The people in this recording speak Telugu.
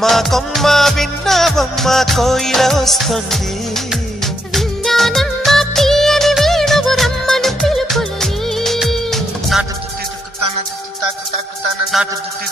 కొమ్మ కొమ్మ విన్నావమ్మ కోయిల వస్తుంది విన్నానమ్మ తీయని వేణువు రమ్మను పిలుపులని నాటు తుత్తి తుక్కుతాన తుత్తి తాకు తాకుతాన నాటు తుత్తి